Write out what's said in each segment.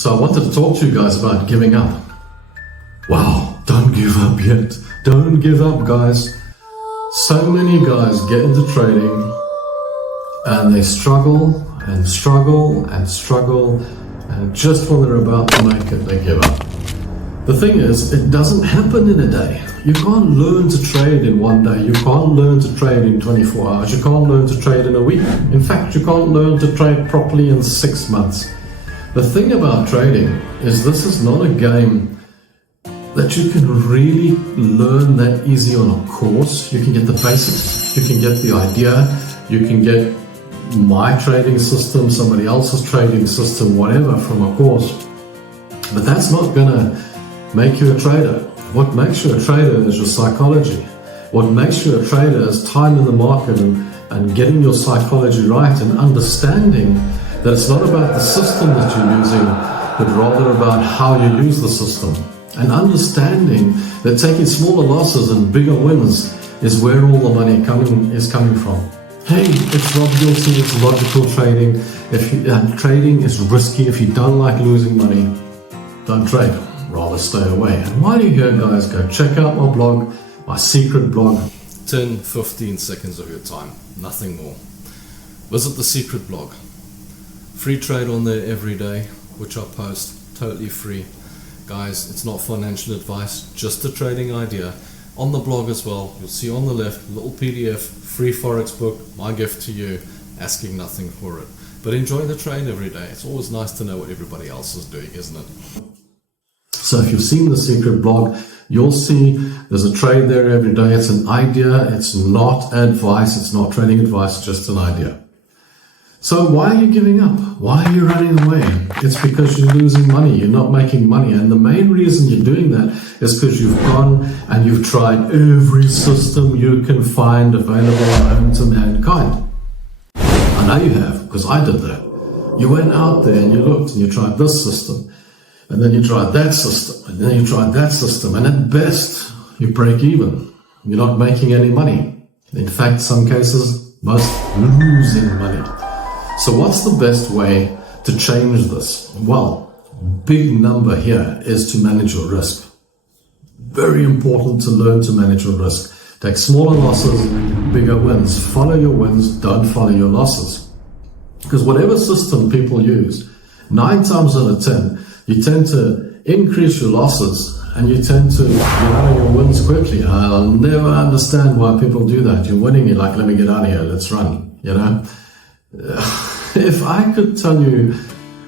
So I wanted to talk to you guys about giving up. Wow, don't give up yet. Don't give up, guys. So many guys get into trading and they struggle and struggle and struggle, and just when they're about to make it, they give up. The thing is, it doesn't happen in a day. You can't learn to trade in one day. You can't learn to trade in 24 hours. You can't learn to trade in a week. In fact, you can't learn to trade properly in 6 months. The thing about trading is this is not a game that you can really learn that easy on a course. You can get the basics, you can get the idea, you can get my trading system, somebody else's trading system, whatever from a course. But that's not gonna make you a trader. What makes you a trader is your psychology. What makes you a trader is time in the market and getting your psychology right and understanding that it's not about the system that you're using, but rather about how you use the system. And understanding that taking smaller losses and bigger wins is where all the money is coming from. Hey, it's Rob Gilson, it's logical trading. Trading is risky. If you don't like losing money, don't trade. Rather stay away. And while you're here, guys, go check out my blog, my secret blog. 10-15 seconds of your time, nothing more. Visit the secret blog. Free trade on there every day, which I post totally free. Guys, it's not financial advice, just a trading idea. On the blog as well, you'll see on the left, little PDF, free Forex book, my gift to you, asking nothing for it. But enjoy the trade every day. It's always nice to know what everybody else is doing, isn't it? So if you've seen the secret blog, you'll see there's a trade there every day. It's an idea, it's not advice, it's not trading advice, just an idea. So why are you giving up? Why are you running away? It's because you're losing money, you're not making money. And the main reason you're doing that is because you've gone and you've tried every system you can find available known to mankind. I know you have, because I did that. You went out there and you looked and you tried this system, and then you tried that system, and then you tried that system, and at best, you break even. You're not making any money. In fact, some cases, most losing money. So what's the best way to change this? Well, big number here is to manage your risk. Very important to learn to manage your risk. Take smaller losses, bigger wins. Follow your wins, don't follow your losses. Because whatever system people use, 9 times out of 10, you tend to increase your losses and you tend to get out of your wins quickly. I'll never understand why people do that. You're winning, you're like, let me get out of here, let's run, you know? If I could tell you,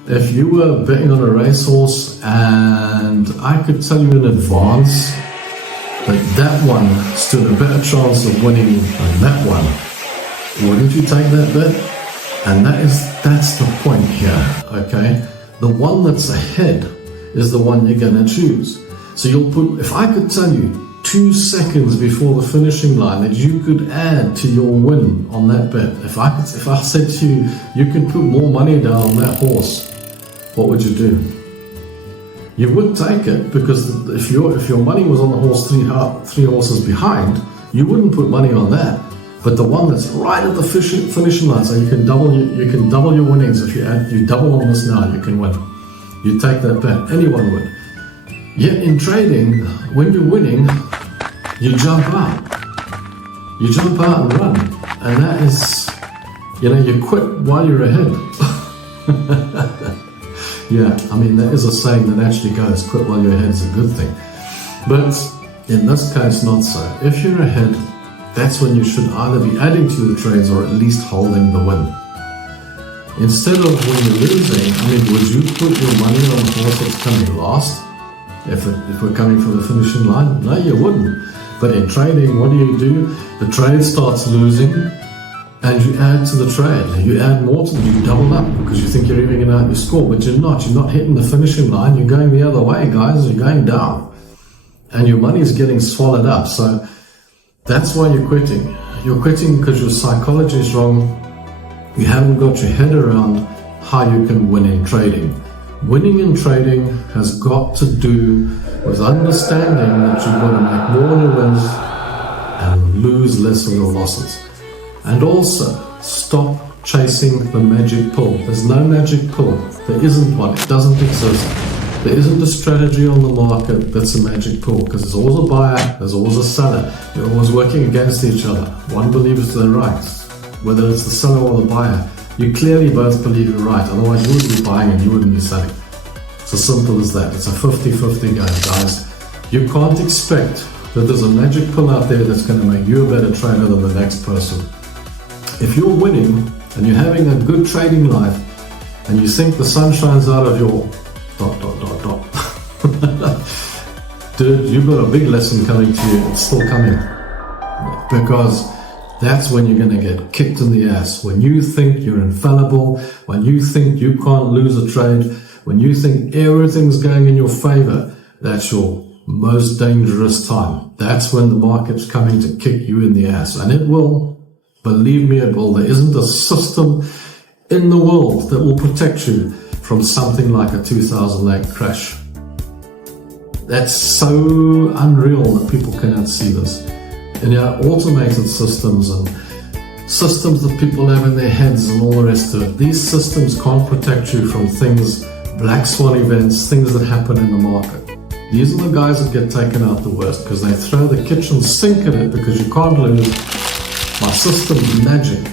if you were betting on a racehorse and I could tell you in advance that one stood a better chance of winning than that one, wouldn't you take that bet? And that's the point here, okay? The one that's ahead is the one you're gonna choose. So you'll put, if I could tell you 2 seconds before the finishing line that you could add to your win on that bet, if I said to you, you can put more money down on that horse, what would you do? You would take it, because if your money was on the horse three horses behind, you wouldn't put money on that. But the one that's right at the finishing line, so you can double your winnings. If you double on this now, you can win. You take that bet, anyone would. Yet in trading, when you're winning, you jump out. You jump out and run. And that is, you quit while you're ahead. Yeah, I mean, there is a saying that actually goes, quit while you're ahead is a good thing. But in this case, not so. If you're ahead, that's when you should either be adding to the trades or at least holding the win. Instead of when you're losing, I mean, would you put your money on the horse that's coming last? If we're coming from the finishing line? No, you wouldn't. But in trading, what do? The trade starts losing and you add to the trade. You add more to you double up because you think you're evening out your score, but you're not. You're not hitting the finishing line. You're going the other way, guys. You're going down. And your money is getting swallowed up. So that's why you're quitting. You're quitting because your psychology is wrong. You haven't got your head around how you can win in trading. Winning in trading has got to do with understanding that you've got to make more on your wins and lose less on your losses. And also, stop chasing the magic pill. There's no magic pill. There isn't one. It doesn't exist. There isn't a strategy on the market that's a magic pill, because there's always a buyer, there's always a seller. You're always working against each other. One believes they're right, whether it's the seller or the buyer. You clearly both believe you're right, otherwise you wouldn't be buying and you wouldn't be selling. It's as simple as that. It's a 50-50 game, guys. You can't expect that there's a magic pill out there that's going to make you a better trader than the next person. If you're winning and you're having a good trading life and you think the sun shines out of your ... Dude, you've got a big lesson coming to you. It's still coming. Because that's when you're going to get kicked in the ass. When you think you're infallible, when you think you can't lose a trade, when you think everything's going in your favor, that's your most dangerous time. That's when the market's coming to kick you in the ass. And it will. Believe me, it will. There isn't a system in the world that will protect you from something like a 2008 crash. That's so unreal that people cannot see this. And automated systems and systems that people have in their heads and all the rest of it, these systems can't protect you from things, black swan events, things that happen in the market. These are the guys that get taken out the worst because they throw the kitchen sink at it because you can't lose. My system's magic.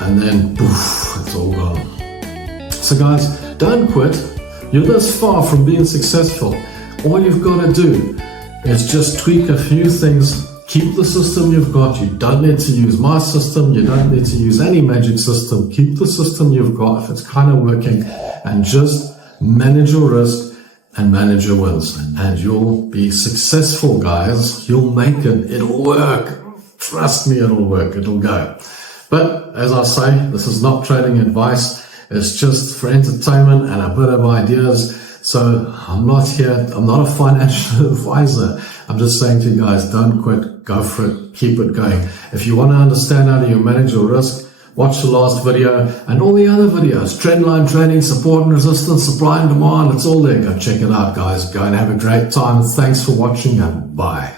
And then, poof, it's all gone. So guys, don't quit. You're this far from being successful. All you've got to do is just tweak a few things. Keep the system you've got. You don't need to use my system. You don't need to use any magic system. Keep the system you've got if it's kind of working, and just manage your risk and manage your wins. And you'll be successful, guys. You'll make it. It'll work. Trust me, it'll work. It'll go. But as I say, this is not trading advice. It's just for entertainment and a bit of ideas. So I'm not here. I'm not a financial advisor. I'm just saying to you guys, don't quit. Go for it. Keep it going. If you want to understand how you manage your risk, watch the last video and all the other videos. Trendline trading, support and resistance, supply and demand. It's all there. Go check it out, guys. Go and have a great time. Thanks for watching and bye.